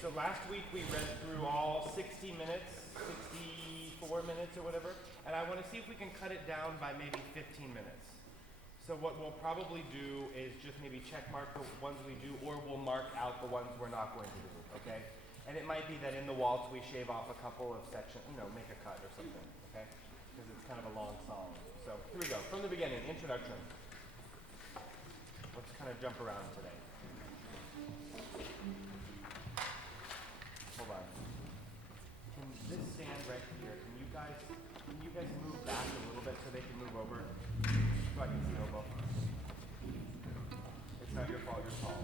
so last week we read through all 60 minutes, 64 minutes or whatever, and I want to see if we can cut it down by maybe 15 minutes. So what we'll probably do is just maybe check mark the ones we do, or we'll mark out the ones we're not going to do, okay? And it might be that in the waltz we shave off a couple of sections, make a cut or something, okay? Because it's kind of a long song. So here we go, from the beginning, introduction. Let's kind of jump around today. Hold on. Can this stand right here? Can you guys move back a little bit so they can move over? So I can see Obo. It's not your fault, you're tall.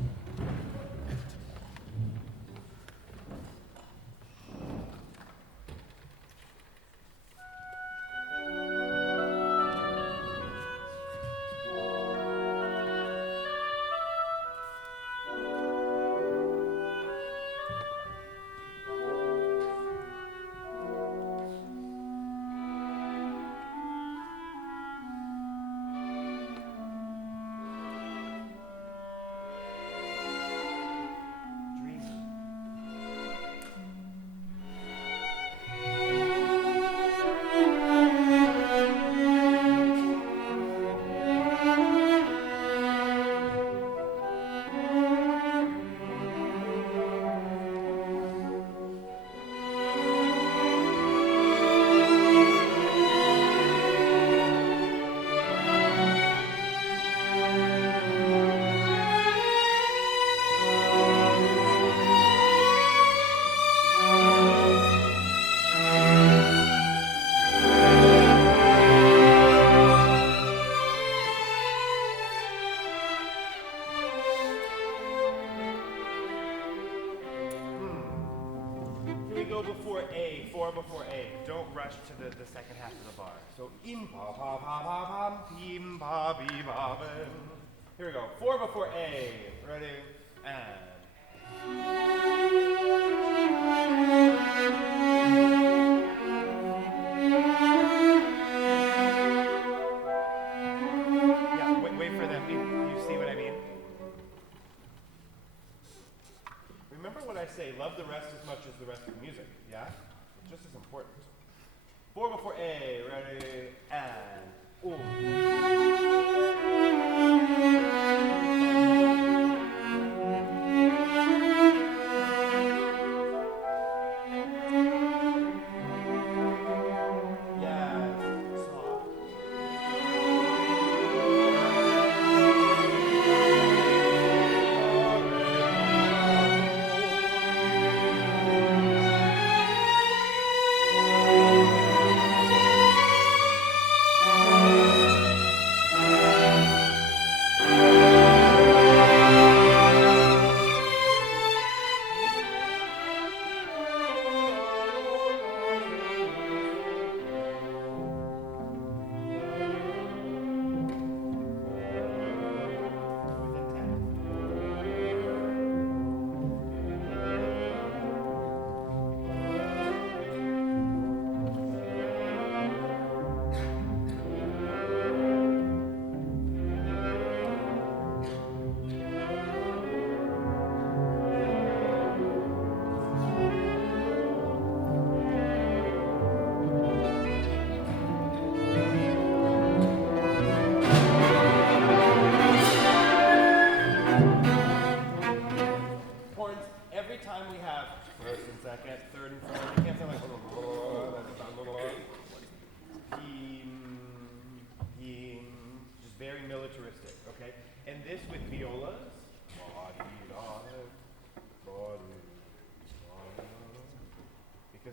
Before A. Don't rush to the second half of the bar. So im pa pa pa pa pam pim pa bi ba bim. Here we go. 4 before A. Ready? And yeah, wait for them. You see what I mean? Remember what I say, love the rest as much as the rest of the music, yeah? Just as important. 4 before A, ready, and ooh.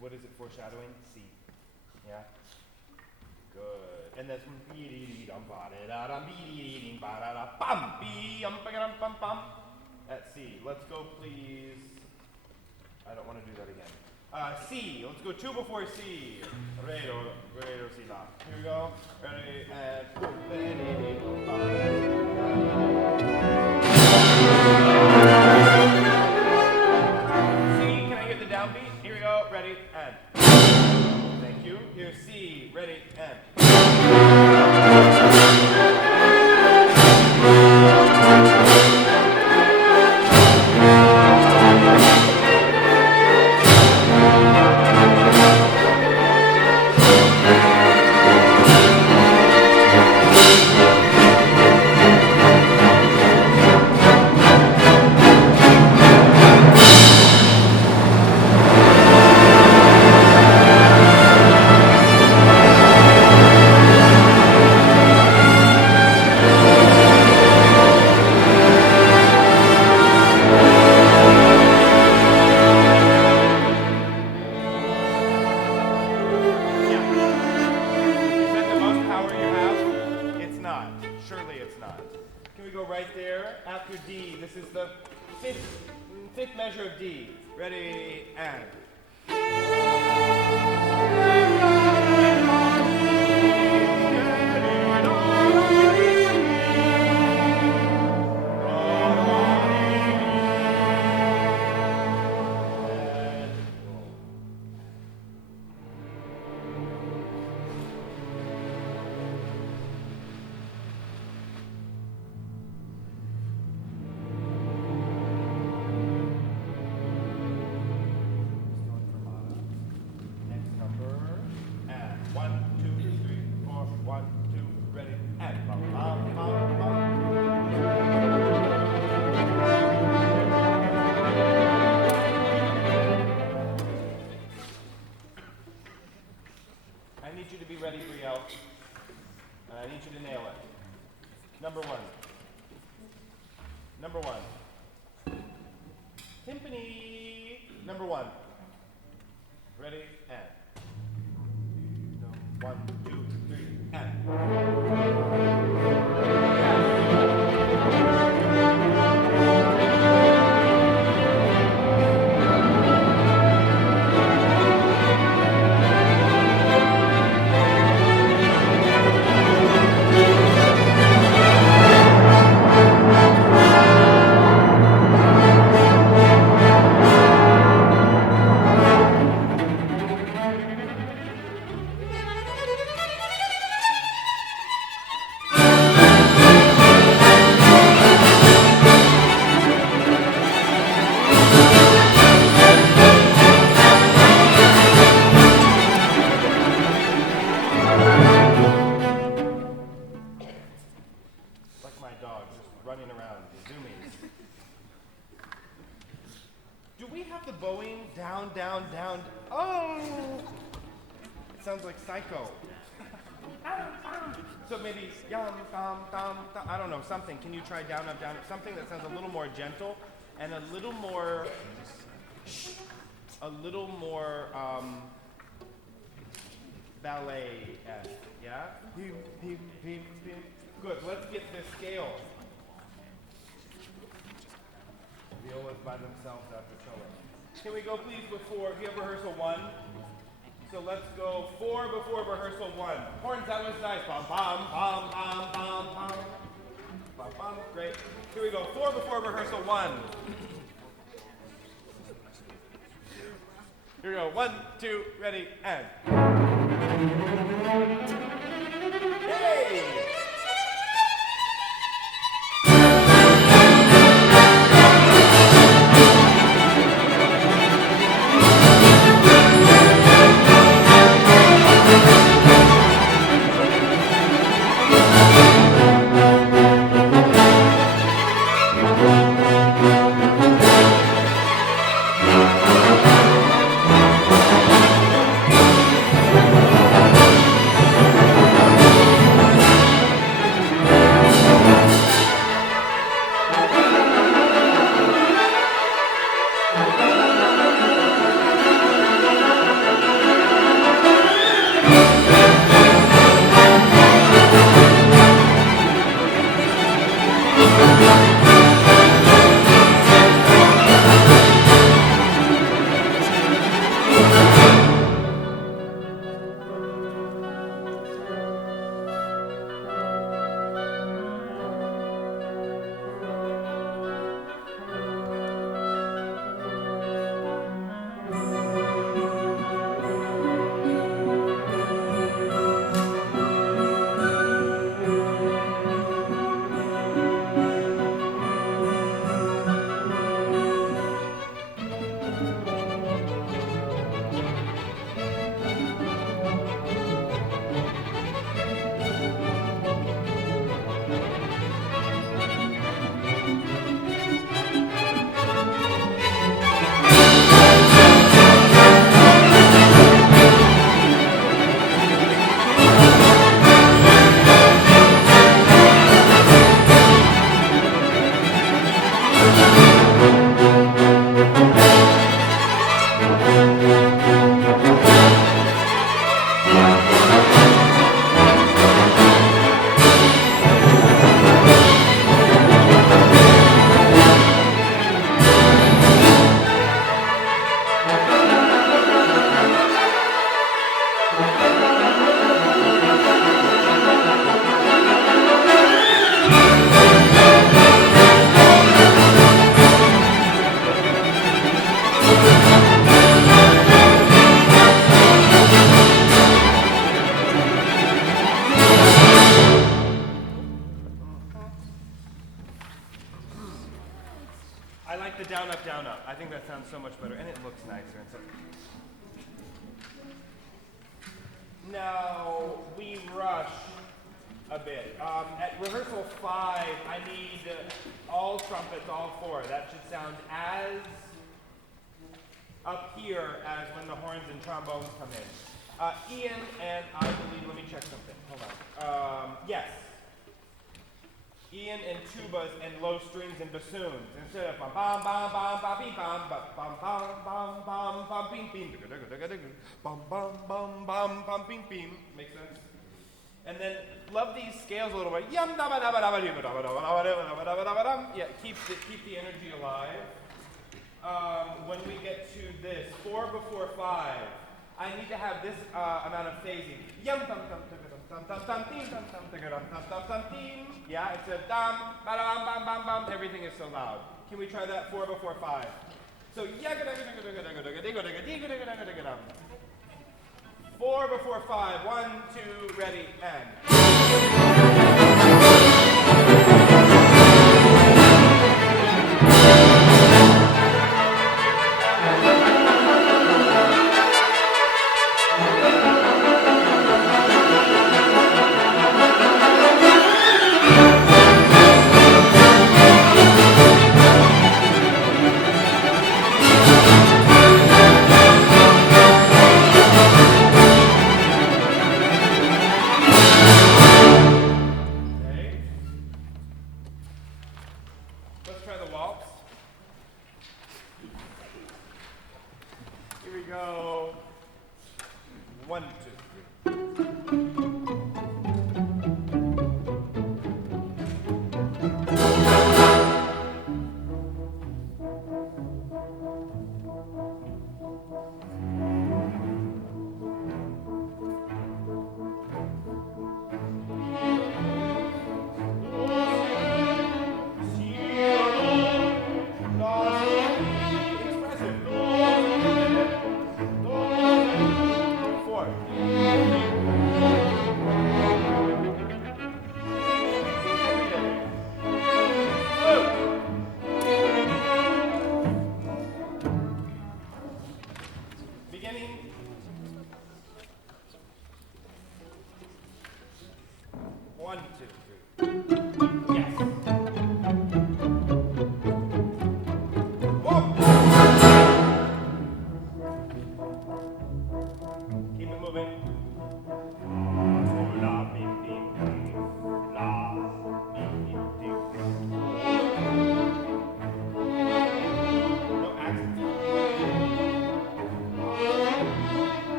What is it foreshadowing? C. Yeah? Good. And that's at C. Let's go, please. I don't want to do that again. C. Let's go 2 before C. Re, do, si, la. Here we go. Ready, and C. Can I hear the downbeat? Here we go. Ready, and. Thank you. Here's C. Ready, and. Can we go right there after D? This is the fifth measure of D. Ready, and. Number one. Symphony. Number one. Ready, and. 1, 2, 3, and. Sounds like Psycho. So maybe yum, I don't know, something. Can you try down, up, down, up? Something that sounds a little more gentle and a little more ballet-esque, yeah? Good, let's get this scale. Violas by themselves after cello. Can we go please before, do you have rehearsal 1? So let's go 4 before rehearsal 1. Horns, that was nice. Bum, bum, bum, bum, bum, bum. Bum, bum, great. Here we go, 4 before rehearsal 1. Here we go, 1, 2, ready, and. Hey! I like the down, up, down, up. I think that sounds so much better, and it looks nicer. And so. Now, we rush a bit. At rehearsal 5, I need all trumpets, all 4. That should sound as up here as when the horns and trombones come in. Ian and I believe, let me check something, hold on. Yes. Ian and tubas and low strings and bassoons instead of bam bam bam bam bam bam bam bam bam bam bam bam bim bam bam bam bam bam bim bim. Makes sense? And then love these scales a little bit. Yeah, keep the energy alive. When we get to this 4 before 5, I need to have this amount of phasing. Yeah, it's a dum, ba-dum, bam, bam, bam. Everything is so loud. Can we try that 4 before 5? So 4 before 5. 1, 2, ready, and.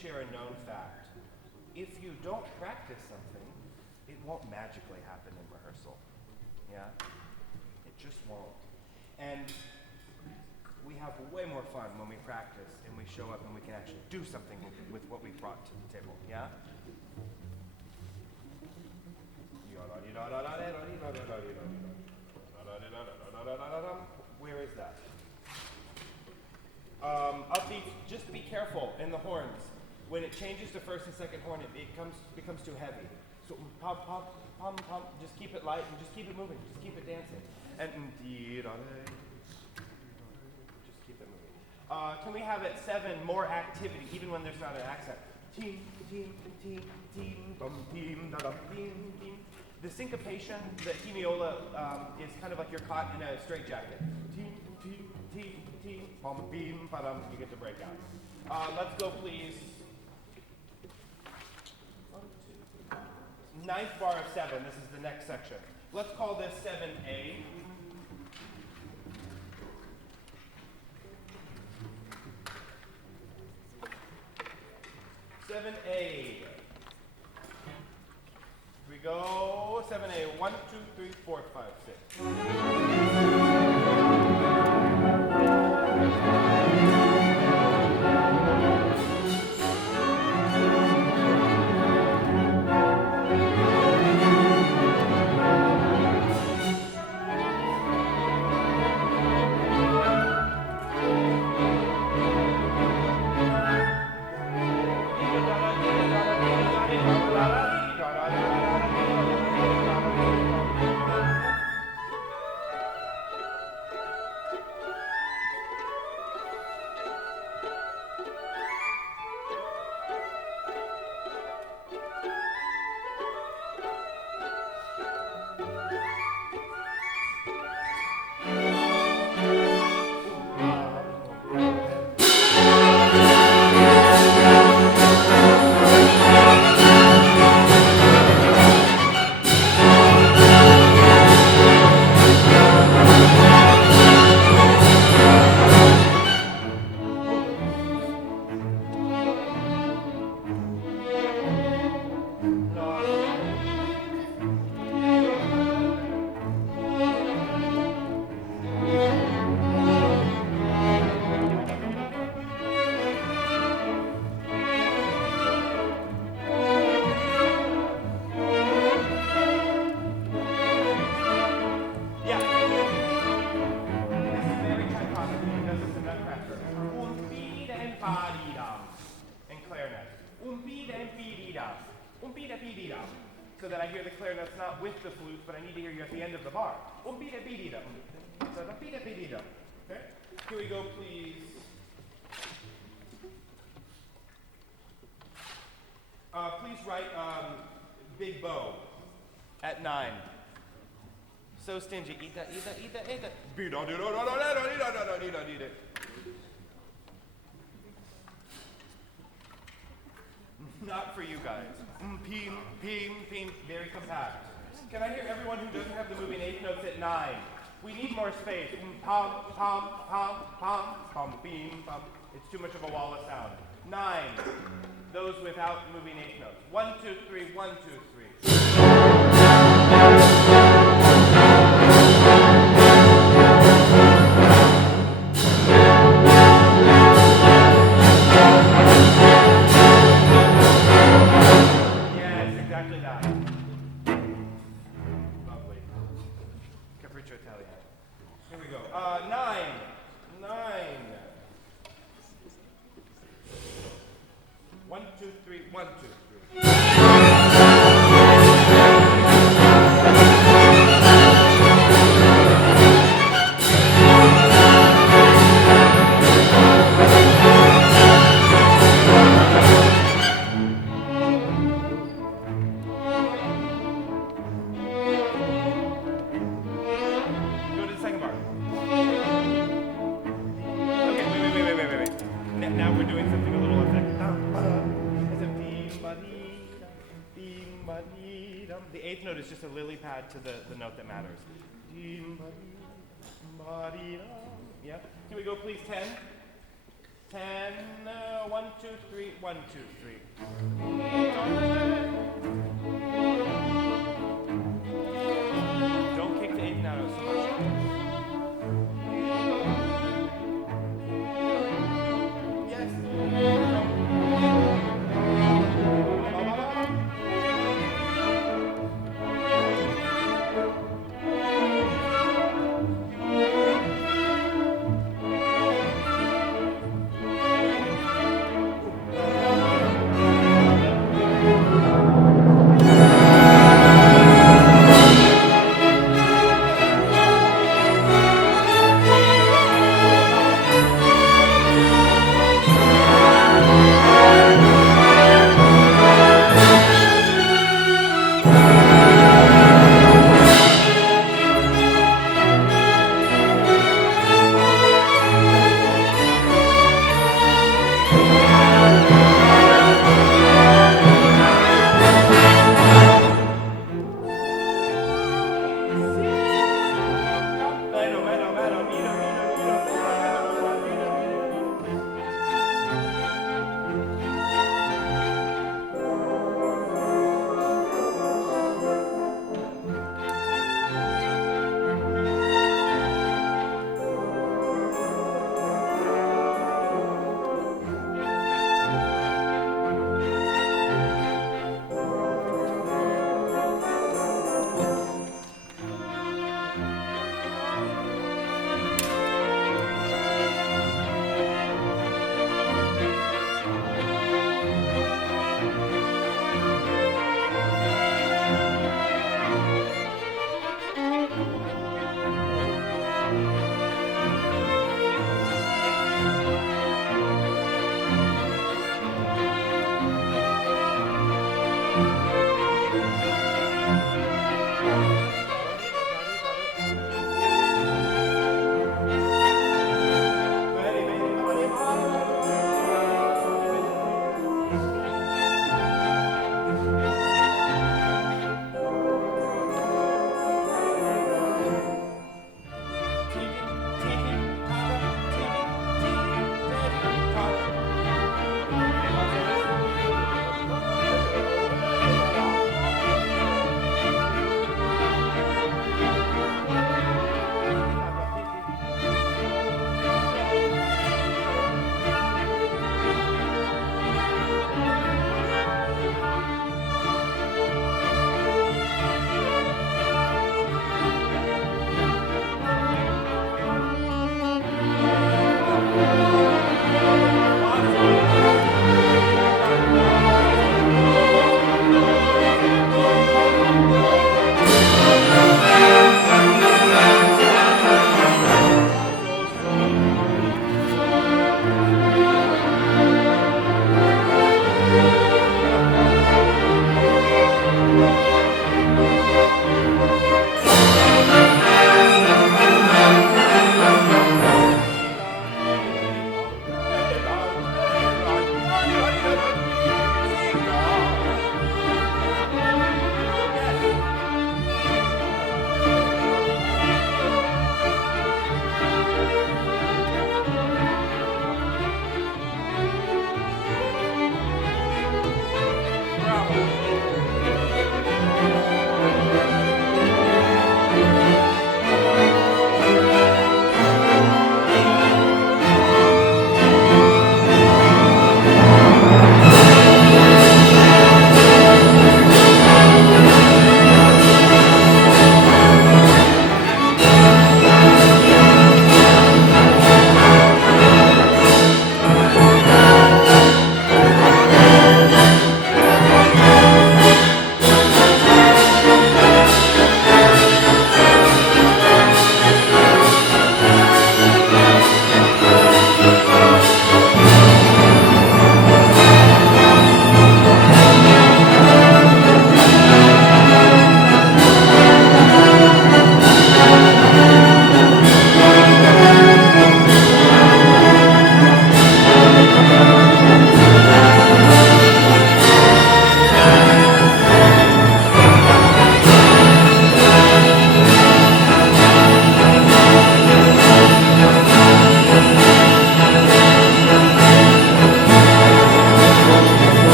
Share a known fact. If you don't practice something, it won't magically happen in rehearsal. Yeah? It just won't. And we have way more fun when we practice and we show up and we can actually do something with what we brought to the table. Yeah? Where is that? Upbeat, just be careful in the horns. When it changes to first and second horn, it becomes too heavy. So Pump, pump, pump, pump. Just keep it light and just keep it moving. Just keep it dancing. And just keep it moving. Can we have at 7 more activity, even when there's not an accent? Team, team, team, team, bum, team, da, dum, team, team. The syncopation, the hemiola, is kind of like you're caught in a straitjacket. Team, team, team, team, bum, beam, ba-dum. You get to break out. Let's go, please. 9th bar of 7. This is the next section. Let's call this 7A. Here we go. 7A. 1, 2, 3, 4, 5, 6. So that I hear the clarinets not with the flutes, but I need to hear you at the end of the bar. Okay? Here we go, please. Please write big bow at 9. So stingy. Eat that. Not for you guys. Peem, peem, peem. Very compact. Can I hear everyone who doesn't have the moving eighth notes at 9? We need more space. Pom, pom, pom, pom, pom, beam, pom. It's too much of a wall of sound. 9. Those without moving eighth notes. 1, 2, 3, 1, 2, 3. Exactly that. Lovely. Capriccio Italiano. Here we go. 9. 1, 2, 3, 1, 2, 3. Is just a lily pad to the note that matters. Yeah. Can we go please 10? 10, 1, 2, 3, 1, 2, 3. Don't kick the eighth note out so much. Yes.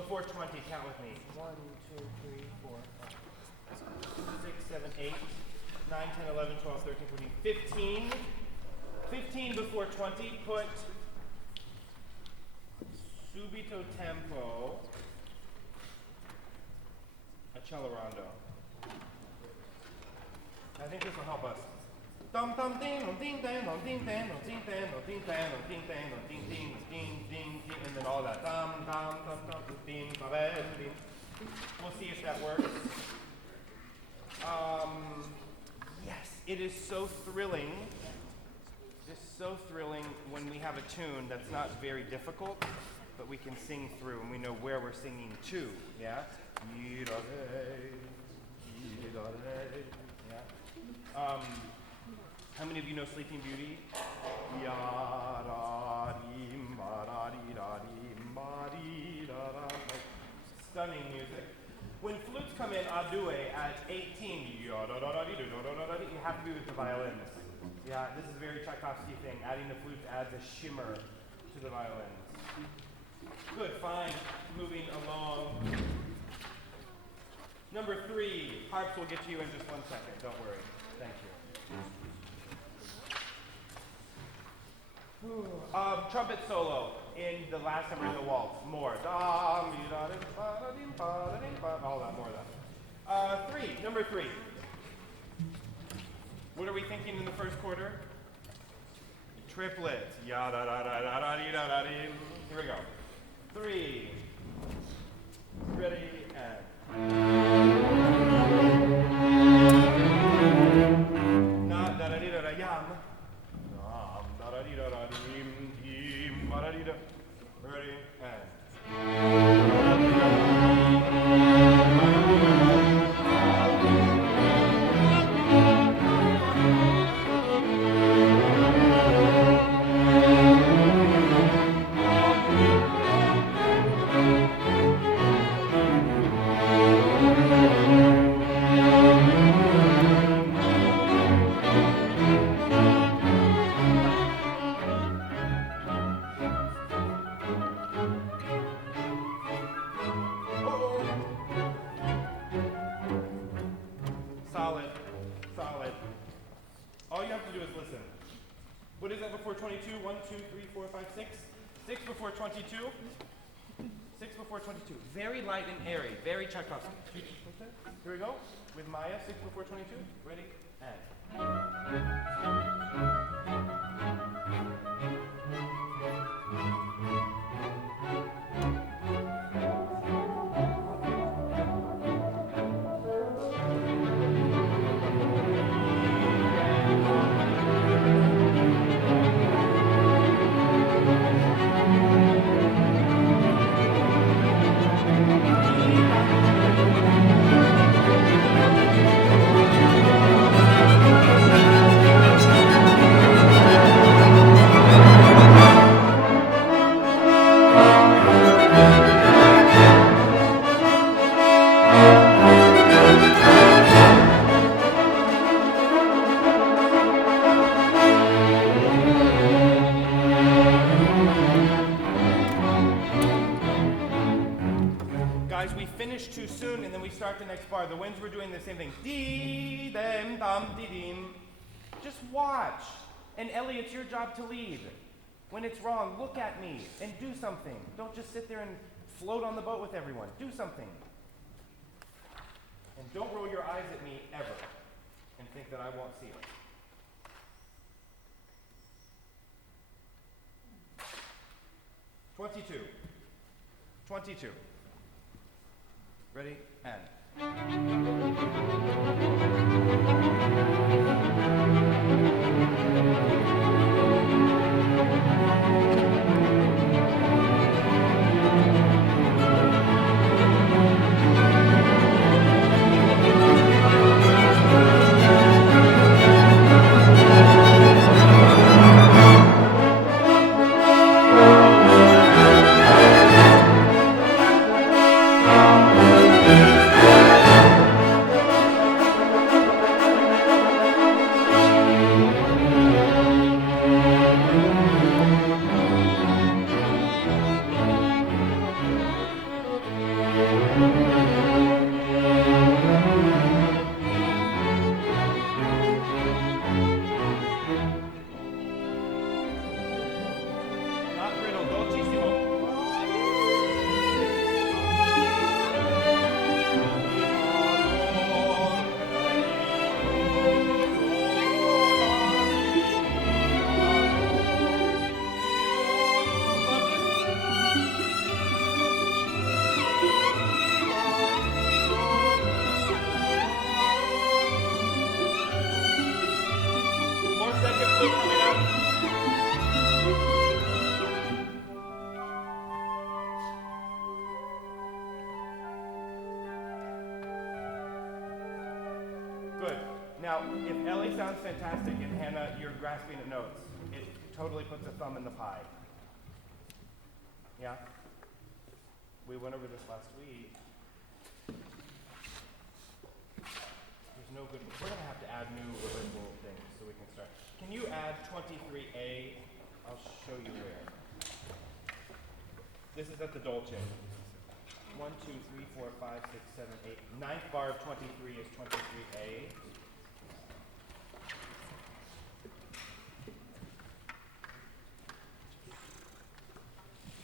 before 20, count with me. 1, 2, 3, 4, 5, 6, 7, 8, 9, 10, 11, 12, 13, 14, 15. 15 before 20, put subito tempo, accelerando. I think this will help us. Dum dum ding dum ding dang dum ding dang dum ding dang dum ding dang dum ding dang dum ding ding ding ding ding, and then all that dum dum dum dum ding ding. We'll see if that works. Yes, it is so thrilling. It's so thrilling when we have a tune that's not very difficult, but we can sing through and we know where we're singing to. Yeah. Yeah. How many of you know Sleeping Beauty? Stunning music. When flutes come in a due at 18, you have to be with the violins. Yeah, this is a very Tchaikovsky thing. Adding the flutes adds a shimmer to the violins. Good, fine. Moving along. Number 3, harps will get to you in just 1 second. Don't worry. Thank you. Trumpet solo in the last number in the waltz. More. All that, more of that. 3, number 3. What are we thinking in the first quarter? Triplets. Here we go. 3. Ready, and. Na da da da da yam. Nam da da da da dim dim ba da da. Ready, and. All you have to do is listen. What is that before 22? 1, 2, 3, 4, 5, 6. 6 before 22. 6 before 22. Very light and airy. Very Tchaikovsky. Here we go. With Maya, 6 before 22. Ready? And. Guys, we finish too soon and then we start the next bar. The winds were doing the same thing. Dee, dem, dum, dee, dim. Just watch. And Ellie, it's your job to lead. When it's wrong, look at me and do something. Don't just sit there and float on the boat with everyone. Do something. And don't roll your eyes at me ever and think that I won't see it. "22. 22. Ready? And. Keep coming up. Good. Now, if Ellie sounds fantastic and Hannah, you're grasping at notes, it totally puts a thumb in the pie. Yeah? We went over this last week. There's no good, we're gonna have to add new rehearsal things so we can start. Can you add 23A? I'll show you where. This is at the Dolce. 1, 2, 3, 4, 5, 6, 7, 8. Ninth bar of 23 is 23A.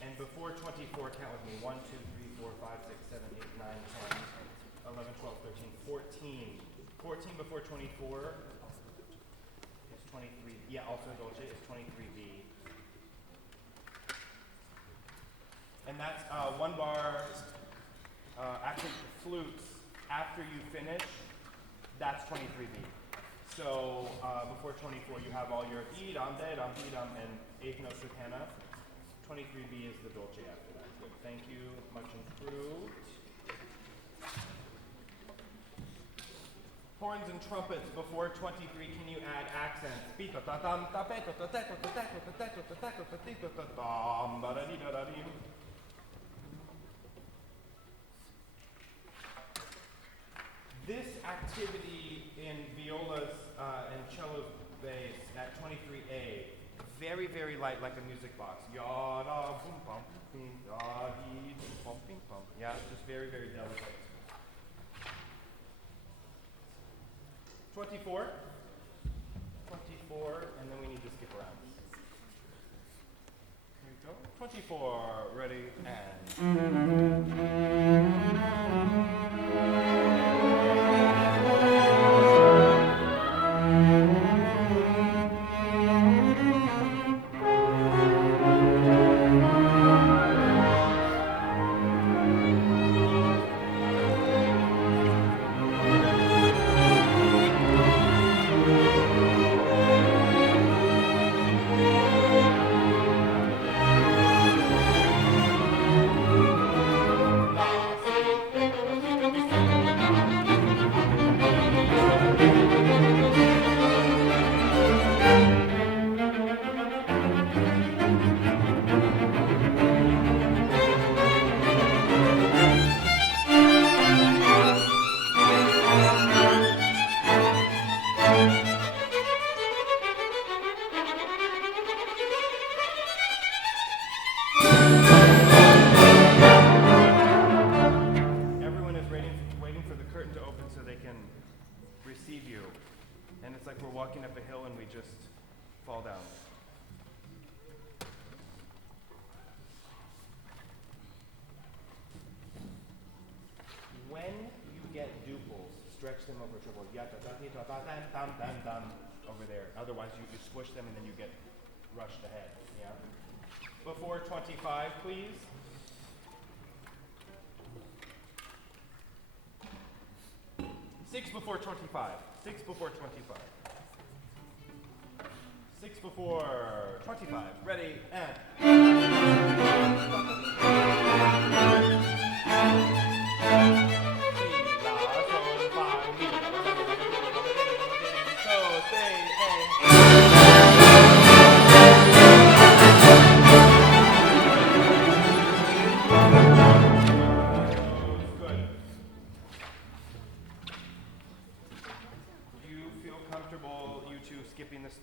And before 24, count with me. 1, 2, 3, 4, 5, 6, 7, 8, 9, 10, 11, 12, 13, 14. 14 before 24 is 23. Yeah, also in Dolce is 23B. And that's one bar, actually flutes, after you finish, that's 23B. So before 24, you have all your dee-dum, de-dum, dee-dum, and eighth note sopana. 23B is the Dolce after that. Good, thank you, much improved. Horns and trumpets before 23, can you add accents? This activity in violas and cello's bass at 23A, very, very light, like a music box. Yada, boom, bum, bing, da, dee, bum, bing, bum. Yeah, just very, very delicate. 24. 24, and then we need to skip around. Here we go. 24, ready, and. Stretch them over triple. Over there. Otherwise, you squish them and then you get rushed ahead. Yeah. Before 25, please. Six before 25. 6 before 25. 6 before 25. Ready, and.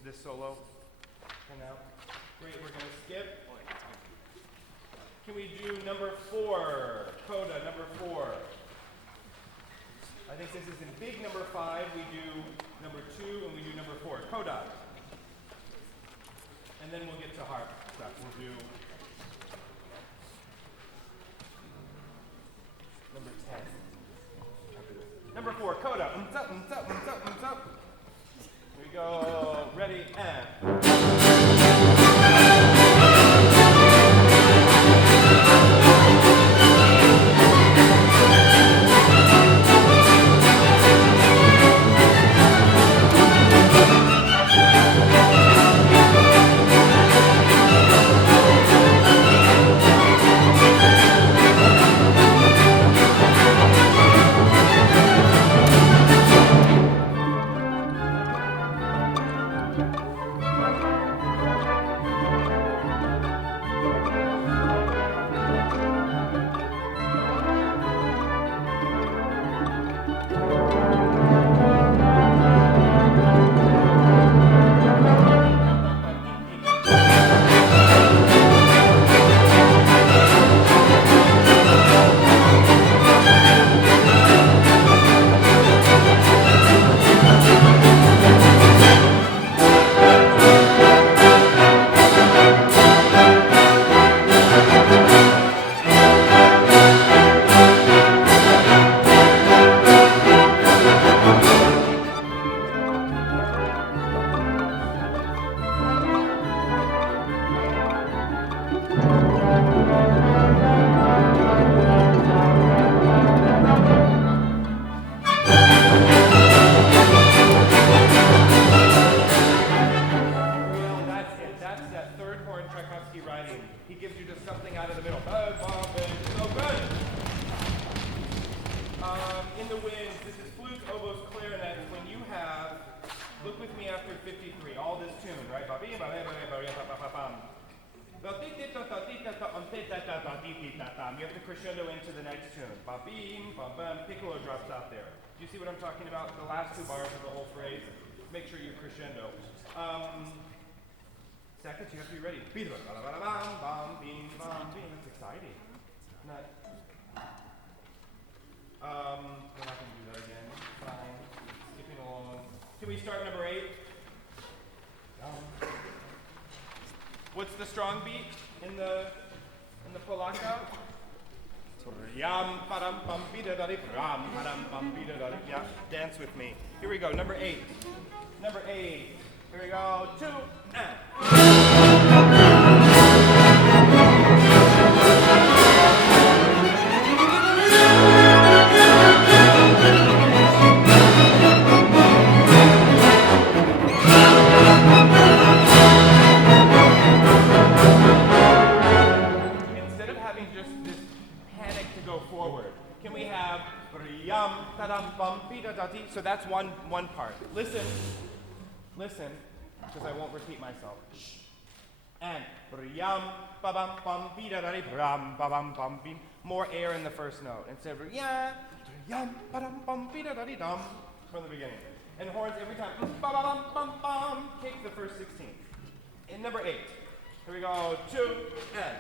This solo for now. Great, we're going to skip. Can we do number 4? Coda, number 4. I think this is in big number 5. We do number 2 and we do number 4. Coda. And then we'll get to harp stuff. We'll do number 10. Number 4, coda. Here we go. Ready, and. Tchaikovsky writing. He gives you just something out of the middle. So good. In the winds, this is flutes, oboes, clarinets. When you have, look with me after 53, all this tune, right? You have to crescendo into the next tune. Piccolo drops out there. Do you see what I'm talking about? The last two bars of the whole phrase. Make sure you crescendo. Seconds, you have to be ready. That's exciting. Not. We're not going to do that again. Fine. Skipping along. Can we start number 8? What's the strong beat in the polacca? Yeah, dance with me. Here we go, number 8. Number 8. Here we go, 2, and. So that's one part. Listen, because I won't repeat myself. Shh. And more air in the first note instead of from the beginning. And horns every time. Kick the first 16. In number 8. Here we go. 2 and.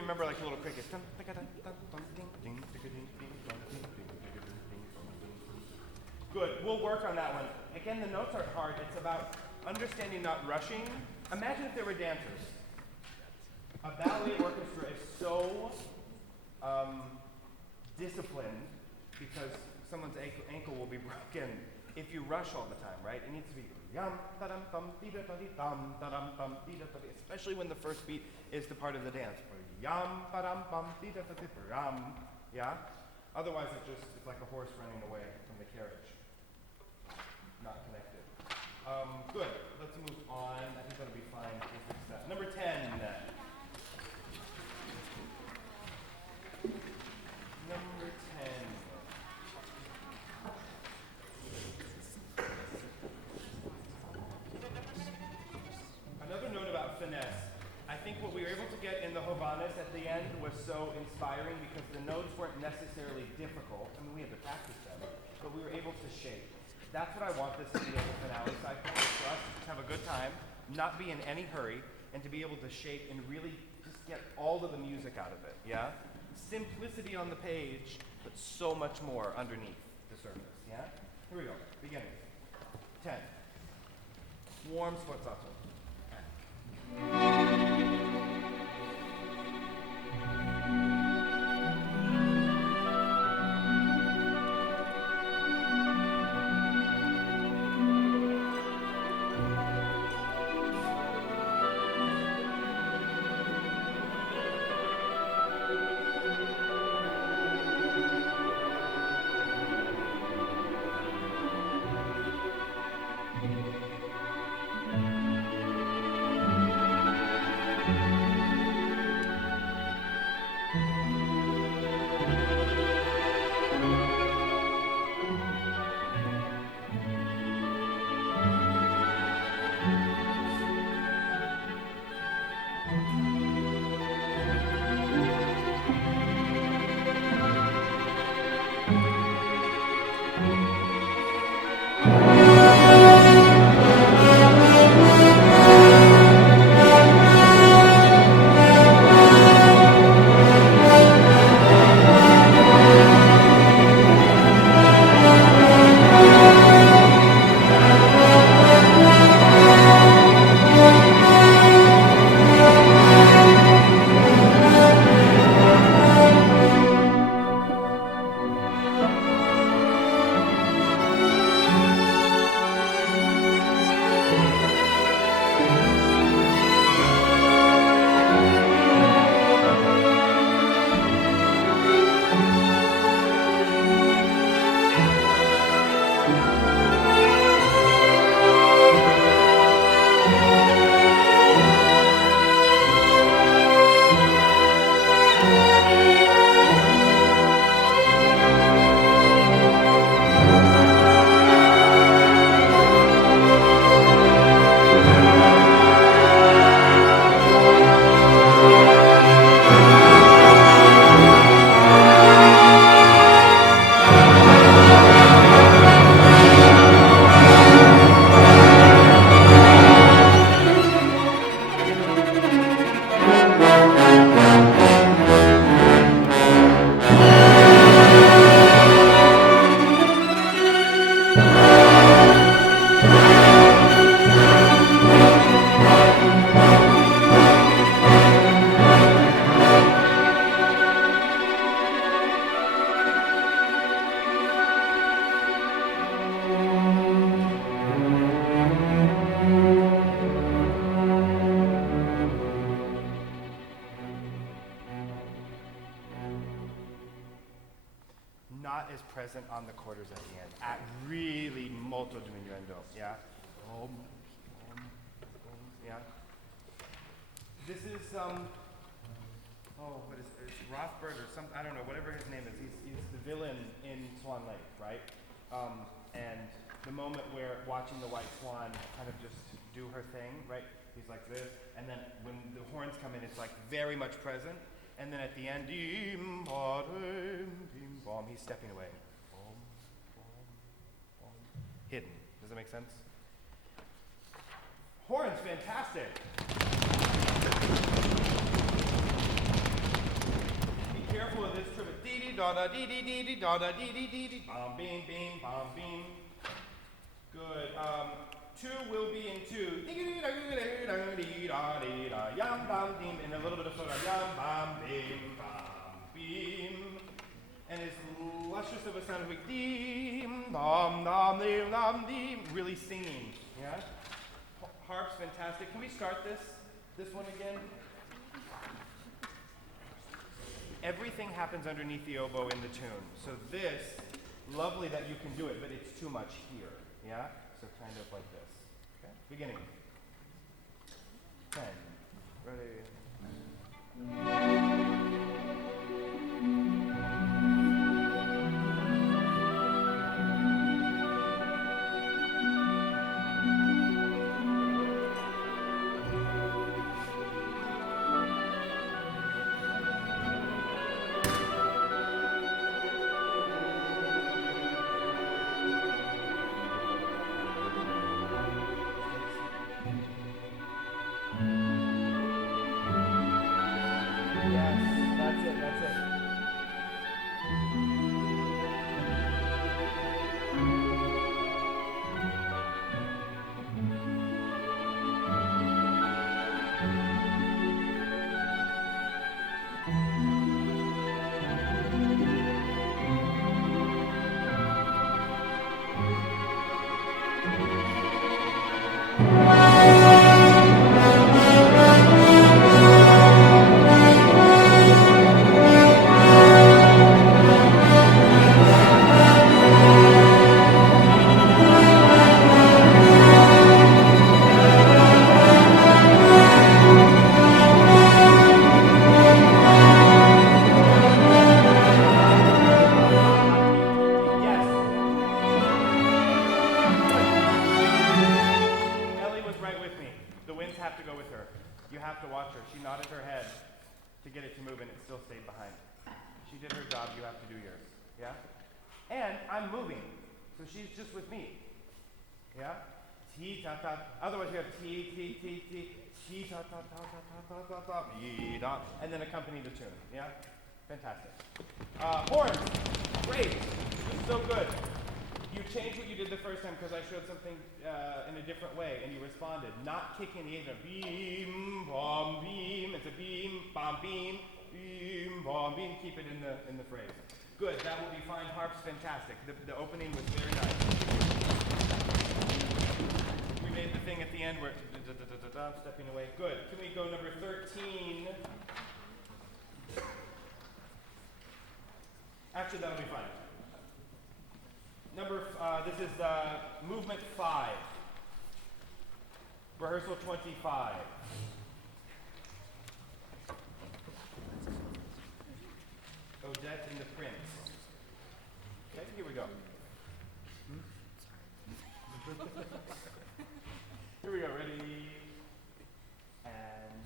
Remember, like a little cricket. Good. We'll work on that one. Again, the notes aren't hard. It's about understanding, not rushing. Imagine if there were dancers. A ballet orchestra is so disciplined because someone's ankle will be broken if you rush all the time, right? It needs to be especially when the first beat is the part of the dance. Yeah? Otherwise it's like a horse running away from the carriage. Not connected. Good. Let's move on. I think that'll be fine. We'll fix that. Number 10. Number 10. Another note about finesse. I think what we were able to get in the Hovanes at the end was so inspiring because the notes weren't necessarily difficult. I mean, we had to practice them, but we were able to shape. That's what I want this to be as a finale cycle, is for us to have a good time, not be in any hurry, and to be able to shape and really just get all of the music out of it, yeah? Simplicity on the page, but so much more underneath the surface, yeah? Here we go, beginning. 10. Warm sforzato. not as present on the quarters at the end. At really molto diminuendo, yeah? Yeah? This is, what is it? It's Rothberg or some, I don't know, whatever his name is. He's the villain in Swan Lake, right? And the moment where watching the white swan kind of just do her thing, right? He's like this, and then when the horns come in, it's like very much present. And then at the end, dim, bom, he's stepping away. Bom, bom, bom. Hidden. Does that make sense? Horns, fantastic. Be careful of this trivet. Dee dee da da dee dee dee dee da da dee dee dee dee. Bom beam beam bom beam. Good. Two will be in two. Yam bam beam, and a little bit of soda. Yam bam beam bam beam. And as luscious of a sound as we dim dom dom dim dom dim. Really singing. Yeah. Harp's fantastic. Can we start this one again? Everything happens underneath the oboe in the tune. So this, lovely that you can do it, but it's too much here. Yeah? So kind of like this. Okay? Beginning. 10. Ready. And then accompany the tune, yeah? Fantastic. Horns, great, so good. You changed what you did the first time because I showed something in a different way and you responded. Not kicking the A, beam, bom, beam, it's a beam, bom, beam, bom, beam, keep it in the phrase. Good, that will be fine. Harp's fantastic. The opening was very nice. We made the thing at the end where stepping away. Good. Can we go number 13? Actually, that'll be fine. This is movement 5. Rehearsal 25. Odette and the Prince. Okay, here we go. Here we go, ready? And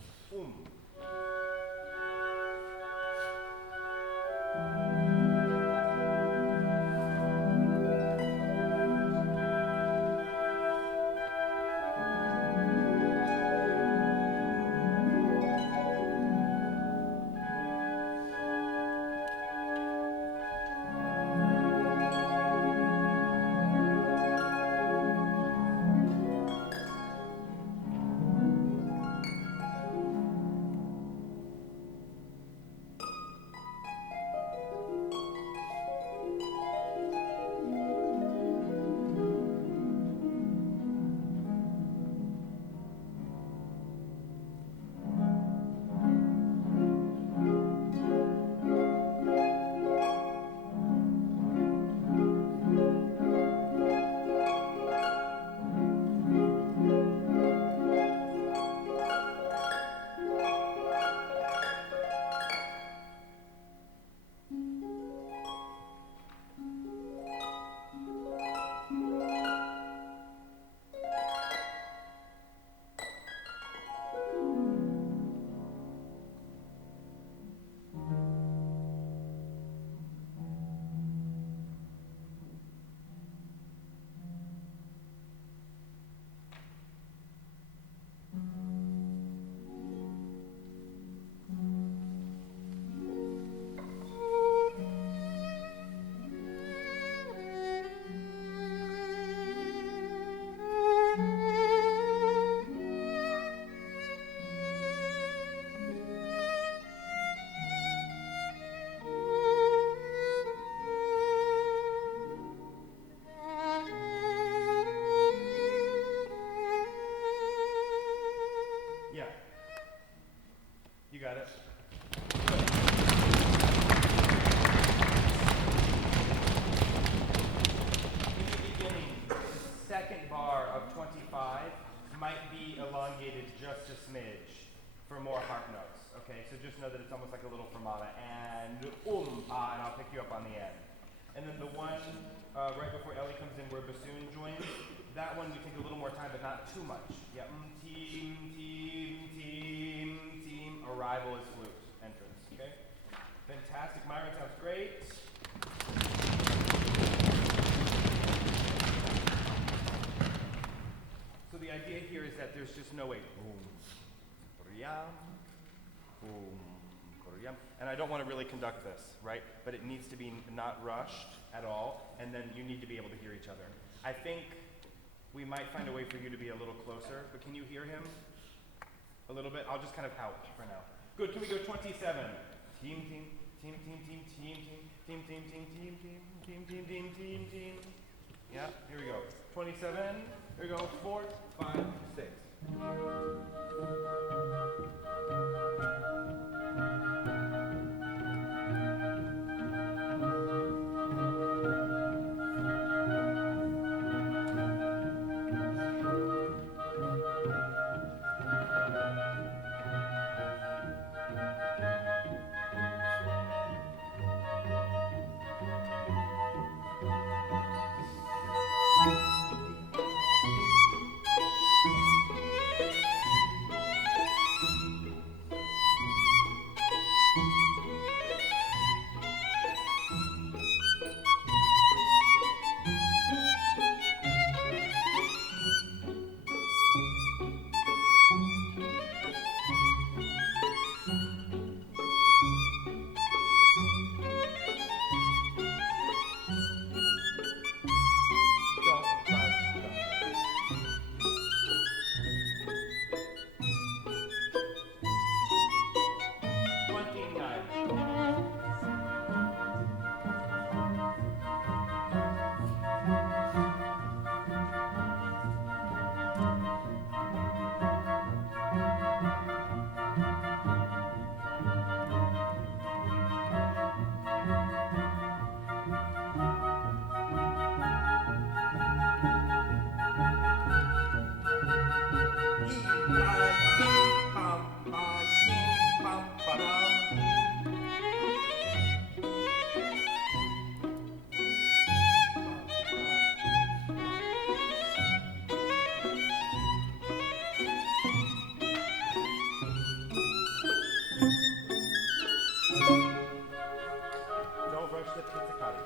So just know that it's almost like a little fermata. And and I'll pick you up on the end. And then the one right before Ellie comes in where bassoon joins, that one we take a little more time, but not too much. Yeah, team, team, team, team. Arrival is flute, entrance, okay? Fantastic, Myron sounds great. So the idea here is that there's just no way. And I don't want to really conduct this, right? But it needs to be not rushed at all, and then you need to be able to hear each other. I think we might find a way for you to be a little closer, but can you hear him a little bit? I'll just kind of help for now. Good, can we go 27? Team, team, team, team, team, team, team, team, team, team, team, team, team, team, team, team. Yeah, here we go. 27, here we go, 4, 5, 6. Don't rush the pizzicati.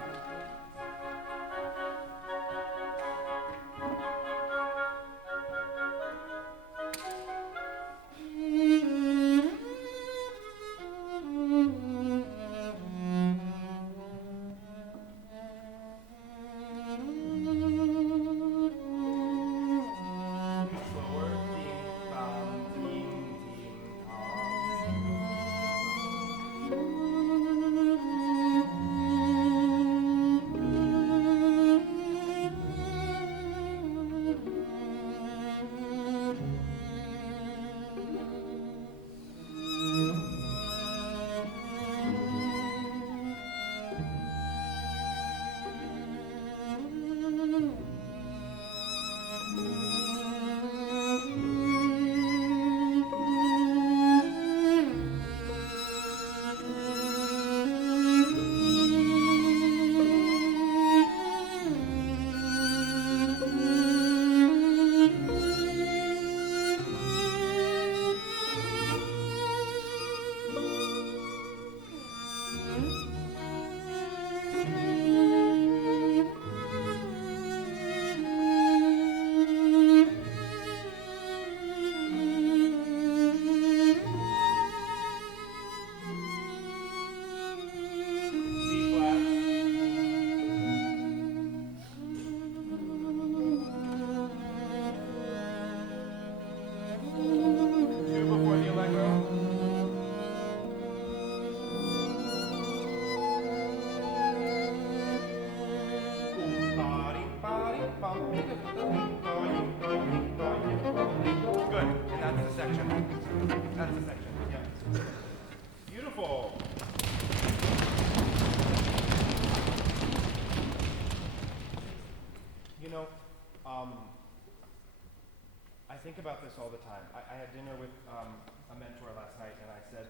I think about this all the time. I had dinner with a mentor last night, and I said,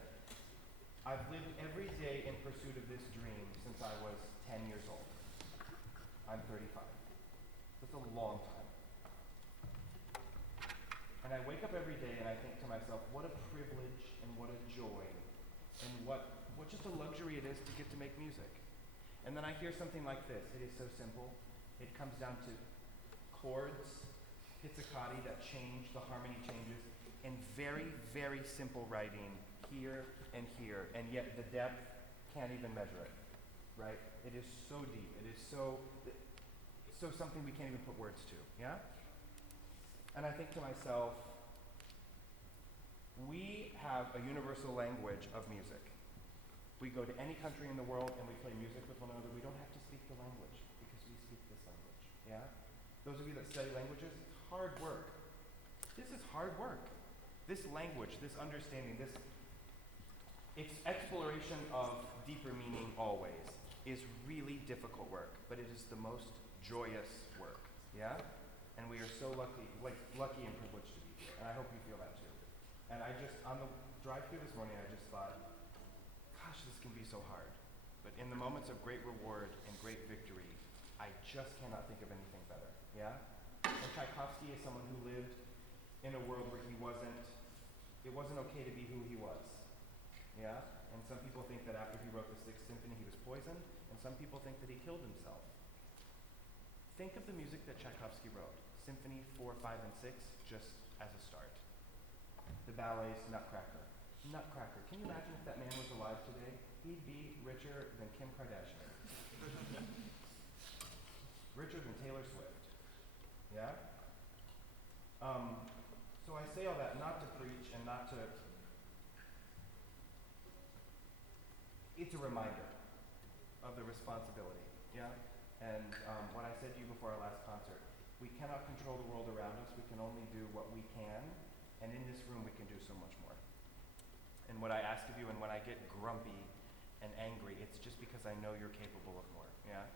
I've lived every day in pursuit of this dream since I was 10 years old. I'm 35. That's a long time. And I wake up every day and I think to myself, what a privilege and what a joy and what just a luxury it is to get to make music. And then I hear something like this. It is so simple. It comes down to chords, pizzicati that change, the harmony changes, and very, very simple writing here and here, and yet the depth can't even measure it, right? It is so deep. It is so something we can't even put words to, yeah? And I think to myself, we have a universal language of music. We go to any country in the world and we play music with one another. We don't have to speak the language because we speak this language, yeah? Those of you that study languages, it's hard work. This is hard work. This language, this understanding, this exploration of deeper meaning always is really difficult work, but it is the most joyous work, yeah? And we are so lucky and privileged to be here, and I hope you feel that too. And on the drive through this morning, I just thought, gosh, this can be so hard. But in the moments of great reward and great victory, I just cannot think of anything better, yeah? And Tchaikovsky is someone who lived in a world where it wasn't okay to be who he was, yeah? And some people think that after he wrote the Sixth Symphony, he was poisoned, and some people think that he killed himself. Think of the music that Tchaikovsky wrote, Symphony 4, 5, and 6, just as a start. The ballets, Nutcracker. Nutcracker. Can you imagine if that man was alive today? He'd be richer than Kim Kardashian. Richer than Taylor Swift. Yeah? So I say all that not to preach and not to... It's a reminder of the responsibility, yeah? And what I said to you before our last concert, we cannot control the world around us, we can only do what we can, and in this room we can do so much more. And what I ask of you, and when I get grumpy and angry, it's just because I know you're capable of more, yeah?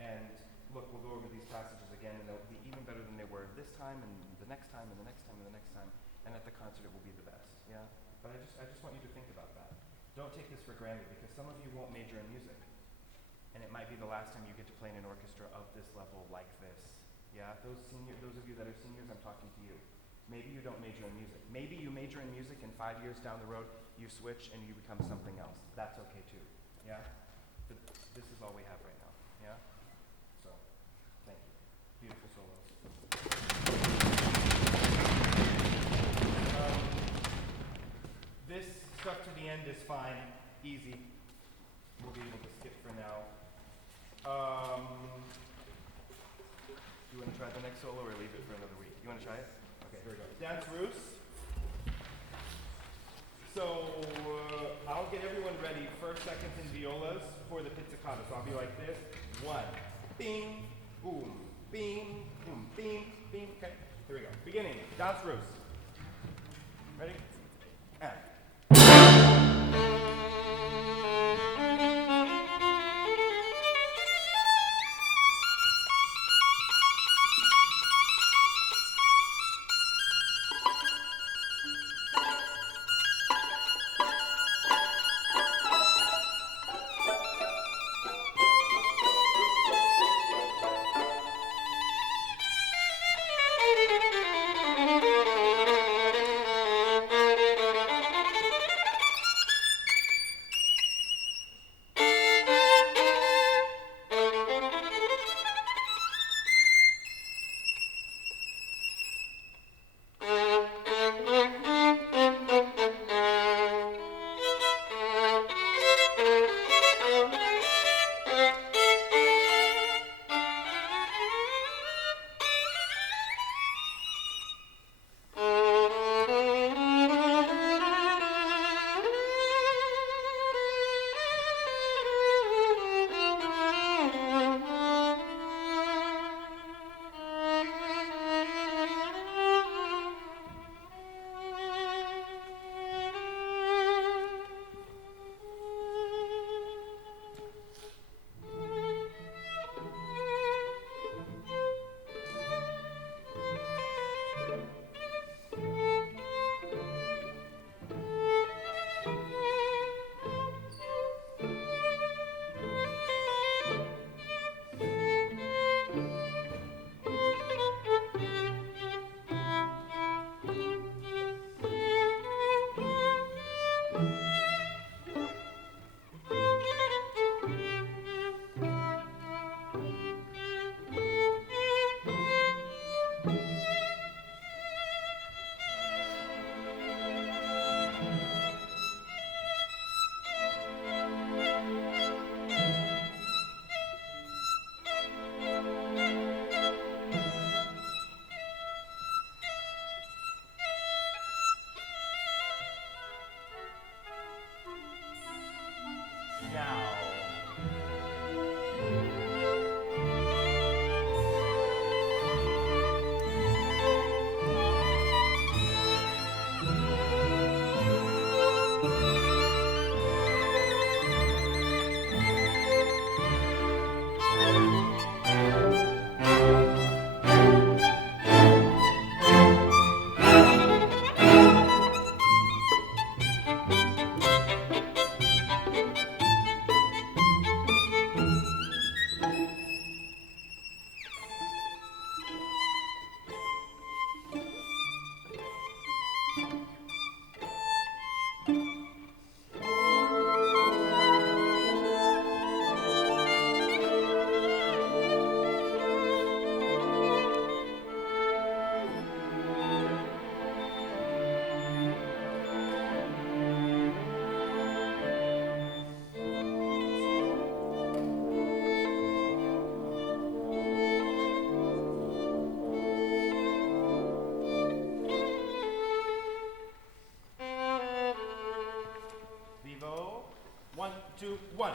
And look, we'll go over these passages again, and they'll be even better than they were this time, and the next time, and the next time, and the next time, and at the concert it will be the best, yeah? But I just want you to think about that. Don't take this for granted, because some of you won't major in music, and it might be the last time you get to play in an orchestra of this level like this, yeah? Those of you that are seniors, I'm talking to you. Maybe you don't major in music. Maybe you major in music and 5 years down the road, you switch and you become something else. That's okay too, yeah? But this is all we have right now, yeah? So, thank you. Beautiful solos. This stuff to the end is fine, easy. We'll be able to skip for now. You want to try the next solo or leave it for another week? You want to try it? Okay, here we go. Dance Russe. So I'll get everyone ready, first, seconds, and violas for the pizzicato. So I'll be like this. 1, bing, boom, bing, boom, bing, bing. Okay, here we go. Beginning. Dance Russe. Ready? And. 1.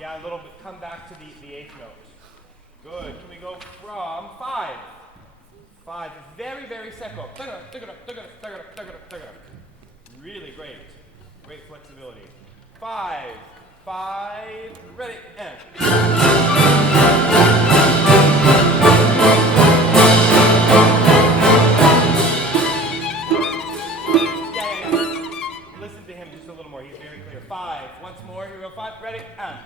Yeah, a little bit. Come back to the eighth note. Good. Can we go from 5? 5. Very, very secco. Really great. Great flexibility. 5. 5. Ready. And. Listen to him just a little more. He's very clear. 5. Once more. Here we go. 5. Ready. And.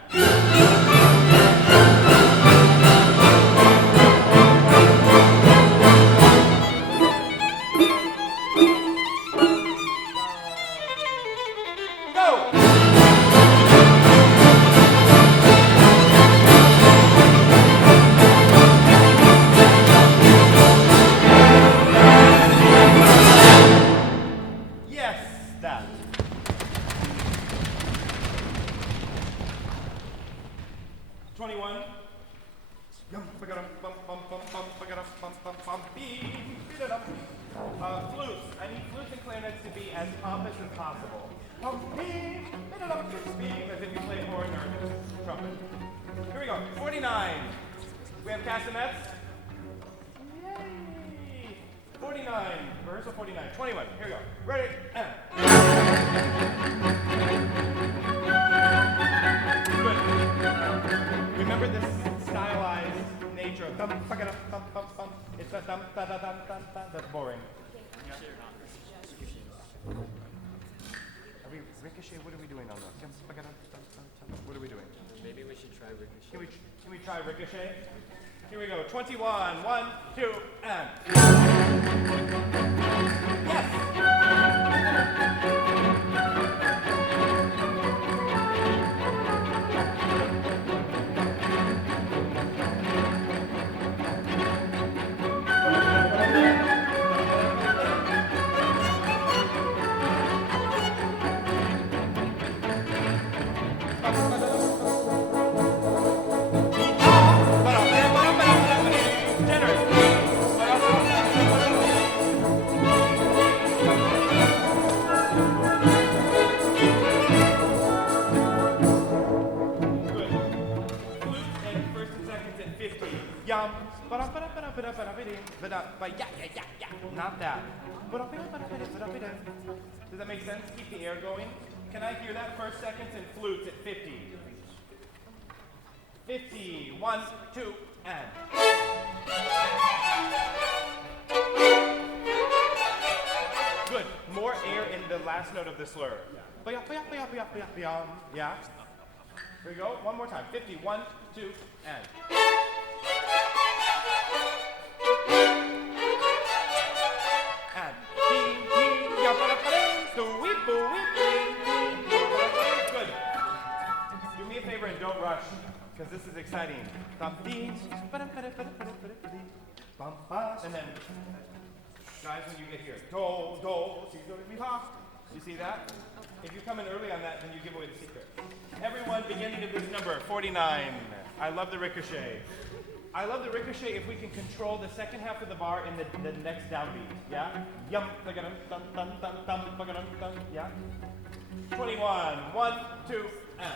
Flutes. I need flutes and clarinets to be as pompous as possible. As if you play horn or trumpet. Here we go. 49. We have castanets. Yay! 49. Rehearsal 49. 21. Here we go. Ready? And. Good. Remember this stylized nature of thump, it's a thump, da da dum, dum, dum. That's boring. Are we ricochet? What are we doing on that? What are we doing? Maybe we should try ricochet. Can we try ricochet? Here we go. 21. 1, 2, and. Yes! Not that. Does that make sense? Keep the air going. Can I hear that first seconds in flutes at 50? 50. 1, 2, and. Good. More air in the last note of the slur. Yeah. Here we go. One more time. 50. 1, 2, and. Good. Do me a favor and don't rush, because this is exciting. And then, guys, when you get here, do, do, si, do, mi, fa. You see that? If you come in early on that, then you give away the secret. Everyone, beginning of this number, 49. I love the ricochet. I love the ricochet if we can control the second half of the bar in the next downbeat. Yeah? Yum, dum, dum, dum, dum, dum, dum, dum, yeah? 21. 1, 2, and.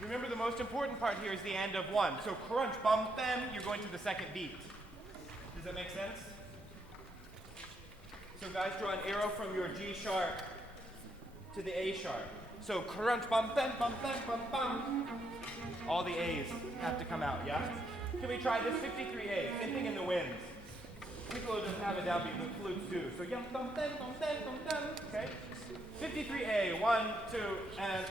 Remember, the most important part here is the end of one. So crunch, bum, them, you're going to the second beat. Does that make sense? So guys, draw an arrow from your G sharp to the A sharp. So crunch, bum, bam, bum, bam, bum, bum. All the A's have to come out, yeah? Can we try this? 53A, same thing in the winds. Piccolo doesn't have a downbeat, but flutes do. So yum, bum, bam, bum, bam, bum, bam. Okay? 53A, 1, 2, and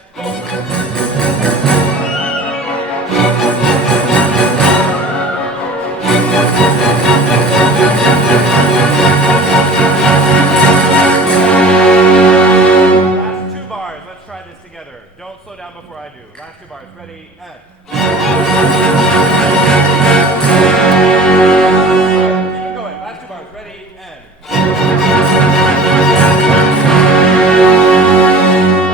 last two bars. Let's try this together. Don't slow down before I do. Last two bars. Ready, and keep going. Last two bars. Ready, and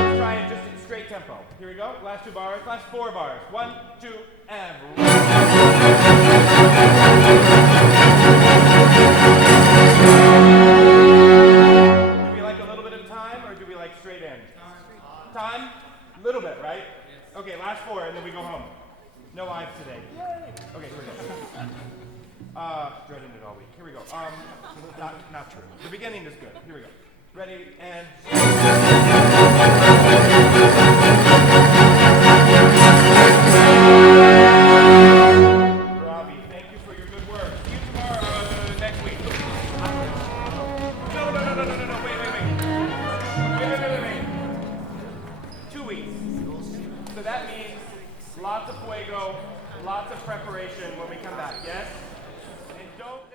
let's try it just in straight tempo. Here we go. Last two bars. Last four bars. 1, 2, and do we like a little bit of time, or do we like straight in? Time? Little bit, right? Yes. Okay, last four, and then we go home. No eyes today. Yay! Okay, here we go. Dreading it all week. Here we go. Not true. The beginning is good. Here we go. Ready, and Robbie, thank you for your good work. See you tomorrow, next week. No, wait. 2 weeks. So that means lots of fuego, lots of preparation when we come back, yes? And don't